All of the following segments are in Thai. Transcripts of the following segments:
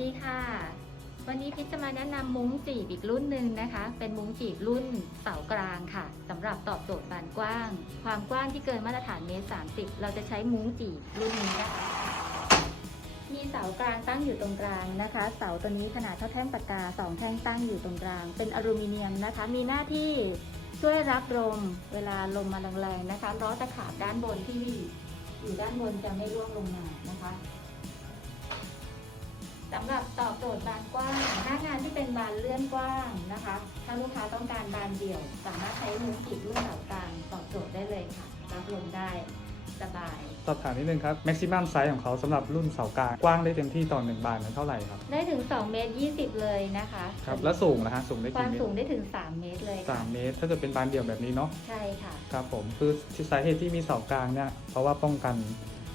ดีค่ะ วันนี้พิชจะมาแนะนำมุ้งจีบอีกรุ่นหนึ่งนะคะ เป็นมุ้งจีบรุ่นเสากลางค่ะสำหรับตอบโจทย์บานกว้าง ความกว้างที่เกินมาตรฐานเมตรสามสิบเราจะใช้มุ้งจีบรุ่นนี้นะคะมีเสากลางตั้งอยู่ตรงกลางนะคะ เสาตัวนี้ขนาดเท่าแท่งปากกาสองแท่งตั้งอยู่ตรงกลาง เป็นอลูมิเนียมนะคะ มีหน้าที่ช่วยรับลมเวลาลมมาแรงๆนะคะล้อตะขาบด้านบนที่อยู่ด้านบนจะไม่ร่วงลงมานะคะ หรับตอบโจทย์บานกว้างหน้างานที่เป็นบานเลื่อนกว้างนะคะ ถ้าลูกค้าต้องการบานเดี่ยว สามารถใช้มุ้งจีบรุ่นเสากลางตอบโจทย์ได้เลยค่ะ รับลมได้สบาย สอบถามนิดนึงครับ maximum size ของเขาสำหรับรุ่นเสากลางกว้างได้เต็มที่ต่อหนึ่งบานนั้นเท่าไหร่ครับ ได้ถึง2เมตร20 เลยนะคะครับแล้วสูงนะฮะสูงได้ควากี่มเมตสูรงได้ถึง 3 เมตรเลยสาค่ะมเมตร ถ้าเกิดเป็นบานเดี่ยวแบบนี้เนาะ ใช่ค่ะ ครับผมคือสาเหตุที่มีเสากลางเนี่ยเพราะว่าป้องกัน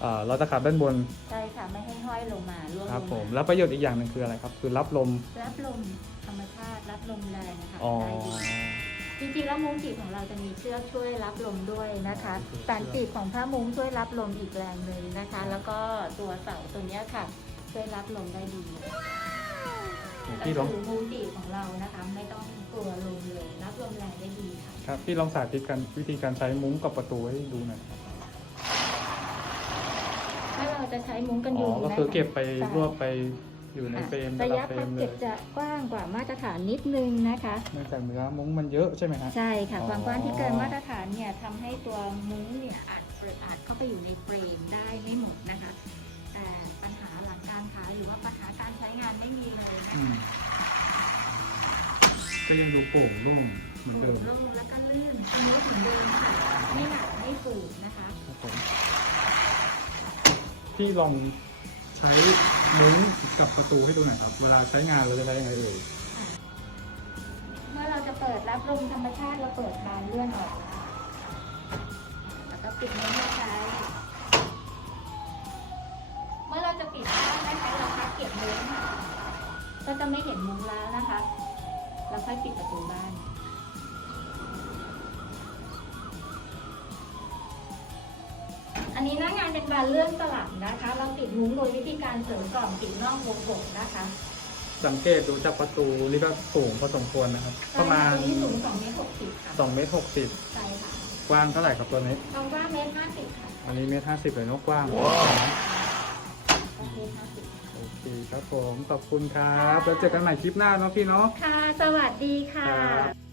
เอ่อล้อตะขาบด้านบนใช่ค่ะ ไม่ให้ห้อยลงมาร่วงครับลงผมมา แล้วประโยชน์อีกอย่างหนึ่งคืออะไรครับ คือรับลม รับลมธรรมชาติ รับลมแรงนะคะอ๋อ ได้ดีจริงๆแล้วมุ้งจีบของเราจะมีเชือกช่วยรับลมด้วยนะคะอ๋อมีเชือกสารจีบของผ้ามุ้งช่วยรับลมอีกแรงหนึ่งนะคะ แล้วก็ตัวเสาตัวเนี้ยค่ะ ช่วยรับลมได้ดีอย่างก็พี่ลองคือมุ้งจีบของเรานะคะ ไม่ต้องกลัวลมเลย รับลมแรงได้ดีค่ะ ครับพี่ลองสาธิตกันวิธีการใช้มุ้งกับประตูให้ดูหน่อยครับ ถ้าเราจะใช้มุ้งกันอ๋ยุองก็นะคือคะเก็บไปใช่รวบไปอยู่ในเฟรมระระยะดับเฟรพัมบเลเก็ยบจะกว้างกว่ามาตรฐานนิดนึงนะคะ เนื่องจากเนื้อมุ้งมันเยอะใช่ไหมฮะ ใช่ค่ะ อ๋อ ความกว้างที่เกินมาตรฐานเนี่ยทำให้ตัวมุ้งเนี่ยอาจเปิดอาจเข้าไปอยู่ในเฟรมได้ไม่หมดนะคะ แต่ปัญหาหลังการขายหรือว่าปัญหาการใช้งานไม่มีเลยนะอืคะมก็ยังดูโปร่งนุ่มเหมือนเดิม ลงแล้วก็ลื่นอัน พี่ลองใช้มุ้งกับประตูให้ดูหน่อยครับ เวลาใช้งานเราจะใช้ยังไงเอ่ยเมื่อเราจะเปิดรับลมธรรมชาติเราเปิดบานเลื่อนออกนะคะแล้วก็ปิดไม่ให้ใช้เมื่อเราจะปิดบ้านนะคะเราพักเก็บมุ้งค่ะก็จะไม่เห็นมุ้งแล้วนะคะ เราค่อยปิดประตูบ้าน อันนี้หน้างานเป็นบานเลื่อนสลับนะคะ เราติดมุ้งโดยวิธีการเสริมกล่องติดนอกวงกบนะคะ สังเกตดูจากประตูนี่ก็สูงพอสมควรนะครับ ประมาณตัวนี้สูง2เมตร60ค่ะ2เมตร60ใช่ค่ะกว้างเท่าไหร่ครับตัวนี้ความกว้างเมตร50ค่ะอันนี้เมตร50เลยเนอะกว้างเมตร50โอเคครับผม ขอบคุณครับ แล้วเจอกันใหม่คลิปหน้าเนาะพี่เนาะ ค่ะ สวัสดีค่ะครับ